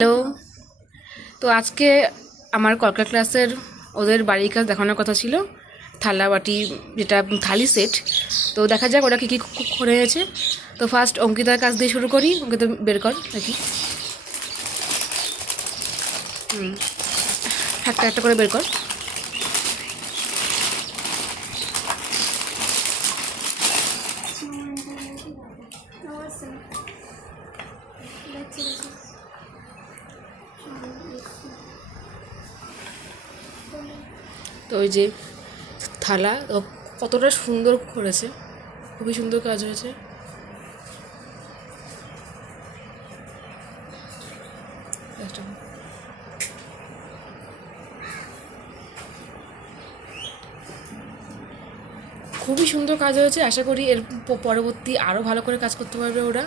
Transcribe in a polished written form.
Hello. তো আজকে আমার কলকাতা ক্লাসের ওদের বাড়ির কাজ দেখানোর কথা ছিল, থালা বাটি, যেটা থালি সেট। তো দেখা যাক ওরা কী কী করে গেছে। তো ফার্স্ট অঙ্কিতার কাজ দিয়ে শুরু করি। অঙ্কিতা বের কর দেখি। একটা একটা করে বের কর। তো ওই যে থালা কতটা সুন্দর করেছে, খুবই সুন্দর কাজ হয়েছে। খুবই সুন্দর কাজ হয়েছে। আশা করি এর পরবর্তী আরও ভালো করে কাজ করতে পারবে ওরা।